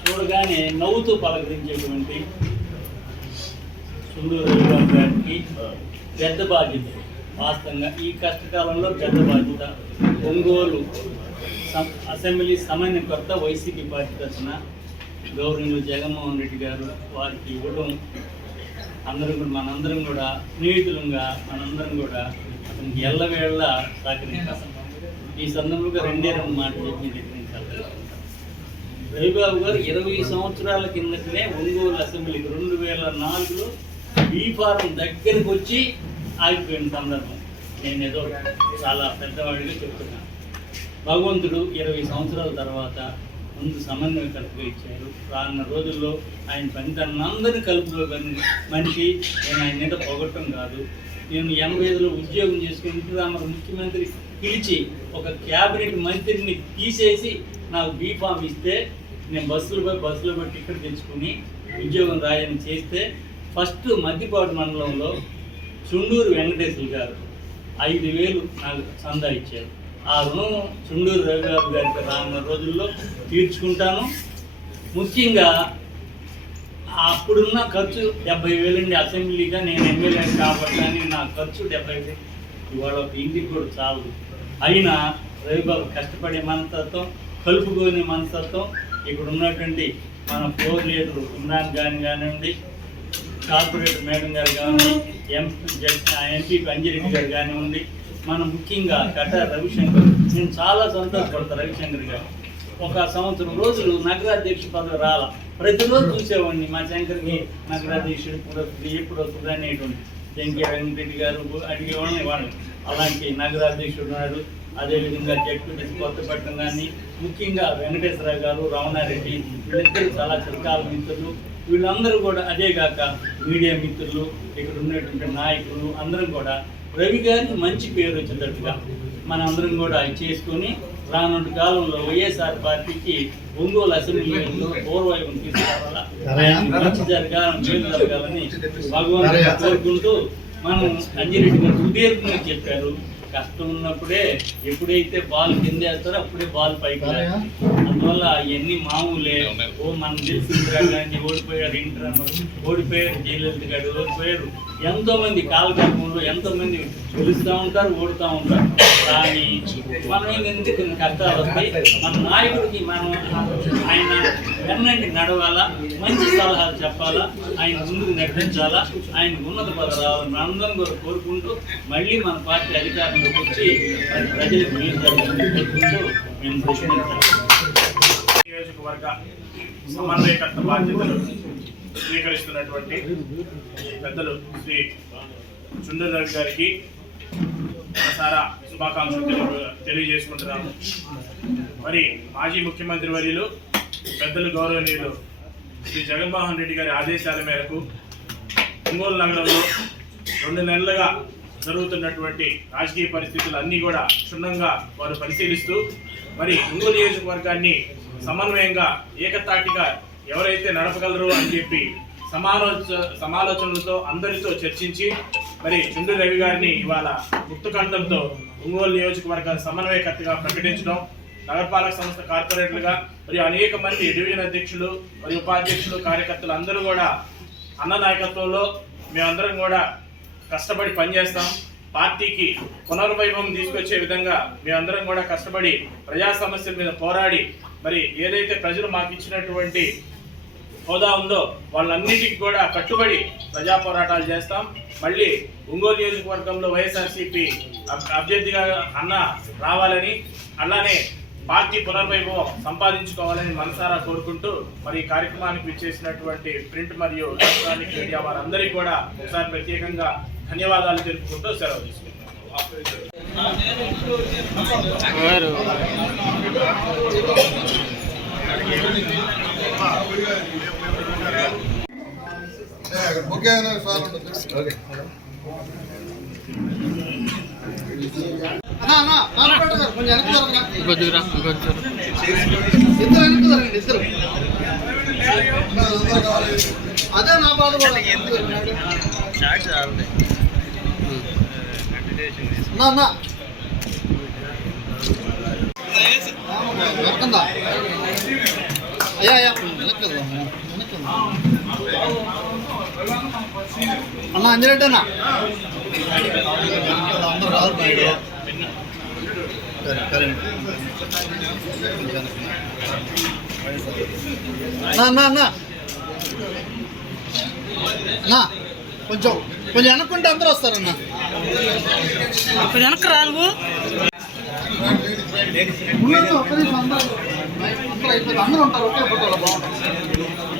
చూడగానే నవ్వుతూ పలకరించేటువంటి సుందూరు గారికి పెద్ద బాధ్యత. వాస్తవంగా ఈ కష్టకాలంలో పెద్ద బాధ్యత. ఒంగోలు అసెంబ్లీ సమయం కొత్త వైసీపీ పార్టీ తరఫున గౌరవనీయులు జగన్మోహన్ రెడ్డి గారు వారికి ఇవ్వడం అందరం కూడా మనందరం కూడా స్నేహితులంగా మనందరం కూడా అతనికి ఎల్లవేళ్ళ సహకరించాలి. ఈ సందర్భంగా రెండే రెండు మాటలు చెప్పి నిర్ణయించాలి రవిబాబు గారు ఇరవై సంవత్సరాల కిందటనే ఒంగోలు అసెంబ్లీకి రెండు వేల నాలుగులో బీ దగ్గరికి వచ్చి ఆగిపోయిన సందర్భం. నేను ఏదో చాలా పెద్దవాడిగా చెప్తున్నాను. భగవంతుడు ఇరవై సంవత్సరాల తర్వాత ముందు సమన్వయకర్తగా ఇచ్చారు. రానున్న రోజుల్లో ఆయన పనితనం అందరినీ కలుపులో మనిషి నేను ఆయన మీద పొగట్టం కాదు. నేను ఎనభై ఐదులో ఉద్యోగం చేసుకుని ఇంటి రామారావు ముఖ్యమంత్రి పిలిచి ఒక క్యాబినెట్ మంత్రిని తీసేసి నాకు బీఫామ్ ఇస్తే నేను బస్సులో పోయి బస్సులో పోయి టికెట్ తెచ్చుకుని ఉద్యోగం రాయని చేస్తే ఫస్ట్ మధ్యపాటు మండలంలో చుండూరు వెంకటేశ్వర గారు ఐదు వేలు నాకు చందా ఇచ్చారు ఆ రుణం చుండూరు రవిబాబు గారికి రానున్న రోజుల్లో తీర్చుకుంటాను. ముఖ్యంగా అప్పుడున్న ఖర్చు డెబ్బై వేలండి. అసెంబ్లీగా నేను ఎమ్మెల్యే కాబట్టి నా ఖర్చు డెబ్బై వేలు. ఇవాళ ఒక ఇంటికి కూడా చాలు అయినా రవిబాబు కష్టపడే మనస్తత్వం కలుపుకోని మనస్తత్వం ఇక్కడ ఉన్నటువంటి మన ఫోర్ లీడర్ ఇమ్రాన్ ఖాన్ కానివ్వండి కార్పొరేటర్ మేడం గారు కానివ్వండి ఎంపీ ఎంపీ అంజిరెడ్డి గారు కానివ్వండి మనం ముఖ్యంగా కట రవిశంకర్ నేను చాలా సంతోషపడతా రవిశంకర్ గారు. ఒక సంవత్సరం రోజులు నగరాధ్యక్ష పదవి రాల. ప్రతిరోజు చూసేవాడిని మా శంకర్కి నగరాధ్యక్షుడు ఇప్పుడు వస్తుంది ఎప్పుడు వస్తుంది అనేటువంటి. వెంకయ్య వెంకటరెడ్డి గారు అడిగేవాడిని వాడు. అలాంటి నగరాధ్యక్షుడు ఉన్నాడు. అదేవిధంగా జడ్పీటీసీ కొత్తపట్నం కానీ ముఖ్యంగా వెంకటేశ్వరరావు గారు రమణారెడ్డి వీళ్ళిద్దరూ చాలా చిరకాల మిత్రులు. వీళ్ళందరూ కూడా అదే కాక మీడియా మిత్రులు ఇక్కడ ఉన్నటువంటి నాయకులు అందరం కూడా రవి గారికి మంచి పేరు వచ్చేటట్టుగా మనందరం కూడా చేసుకొని రానున్న కాలంలో వైఎస్ఆర్ పార్టీకి ఒంగోలు అసెంబ్లీలో పూర్వవైపు తీసుకురావాలా? మంచి జరగాలని మేలు జరగాలని భగవంతుడు కోరుకుంటూ మనం అంజిరెడ్డి గారు సుదీర్ఘంగా చెప్పారు. కష్టం ఉన్నప్పుడే ఎప్పుడైతే బాల్ కిందేస్తారో అప్పుడే బాల్ పైకి. అందువల్ల అవన్నీ మామూలే. ఓ మనం తెలిసింది కానీ ఓడిపోయారు ఇంటర్ ఓడిపోయారు జయలలిత గారు ఓడిపోయారు ఎంతో మంది కాలగర్భంలో ఎంతోమంది గెలుస్తూ ఉంటారు ఓడుతూ ఉంటారు. కానీ మనం ఏంటంటే కొన్ని కష్టాలు వస్తాయి? మన నాయకుడికి మనం ఆయన వెన్నంటి నడవాలా? మంచి సలహాలు చెప్పాలా? ఆయన ముందుకు నడిపించాలా? ఆయన ఉన్నత పదవి రావాలని అందరం కూడా కోరుకుంటూ మళ్ళీ మన పార్టీ అధికారంలోకి వచ్చి ప్రజలకు మేలు జరగాలని మేము ప్రశ్నించాలి నియోజకవర్గ సమన్వయకర్త బాధ్యతలు స్వీకరిస్తున్నటువంటి పెద్దలు శ్రీ చుండర్ రవి గారికి సారా శుభాకాంక్షలు తెలియజేసుకుంటున్నాము. మరి మాజీ ముఖ్యమంత్రి వర్యులు పెద్దలు గౌరవనీయులు శ్రీ జగన్మోహన్ రెడ్డి గారి ఆదేశాల మేరకు ఒంగోలు నగరంలో రెండు నెలలుగా జరుగుతున్నటువంటి రాజకీయ పరిస్థితులు అన్నీ కూడా క్షుణ్ణంగా వారు పరిశీలిస్తూ మరి ఒంగోలు నియోజకవర్గాన్ని సమన్వయంగా ఏకతాటిగా ఎవరైతే నడపగలరు అని చెప్పి సమాలోచ సమాలోచనలతో అందరితో చర్చించి మరి చుండు రవి గారిని ఇవాళ ముక్తకంఠంతో ఒంగోలు నియోజకవర్గ సమన్వయకర్తగా ప్రకటించడం నగరపాలక సంస్థ కార్పొరేటర్లుగా మరియు అనేక మంది డివిజన్ అధ్యక్షులు మరియు ఉపాధ్యక్షులు కార్యకర్తలు అందరూ కూడా అన్న నాయకత్వంలో మేమందరం కూడా కష్టపడి పనిచేస్తాం. పార్టీకి పునర్వైభవం తీసుకొచ్చే విధంగా మేమందరం కూడా కష్టపడి ప్రజా సమస్యల మీద పోరాడి మరి ఏదైతే ప్రజలు మాకు ఇచ్చినటువంటి హోదా ఉందో వాళ్ళన్నిటికీ కూడా కట్టుబడి ప్రజా పోరాటాలు చేస్తాం. మళ్ళీ ఒంగోలు నియోజకవర్గంలో వైఎస్ఆర్సీపీ అభ్యర్థిగా అన్న రావాలని అలానే పార్టీ పునర్వైభవం సంపాదించుకోవాలని మనసారా కోరుకుంటూ మరి ఈ కార్యక్రమానికి విచ్చేసినటువంటి ప్రింట్ మరియు ఎలక్ట్రానిక్ మీడియా వారందరికీ కూడా ఒకసారి ప్రత్యేకంగా ధన్యవాదాలు తెలుపుకుంటూ సెలవు తీసుకుంటాం ఓకే అన్న సార్ ఉంటుంది అన్నా అన్నా నాన్న పెట్టదు కొంచెం వెనక్కి జరగనా కొద్దిగా కొంచెం ఇద్దరు వెనక్కి జరగండి ఇద్దరు అదే నా బాధ కూడా అన్నా అయ్యా అయ్యా. వెనక్కి వెళ్దాం. అన్న అంజరెడ్డి అందరూ రాదు అన్న అన్న అన్న. అన్న. కొంచెం కొంచెం వెనక్కుంటే అందరూ వస్తారన్న. వెనక్కి రా నువ్వు. అందరూ ఉంటారు ఒకే ఫోటోలో బాగుంటుంది.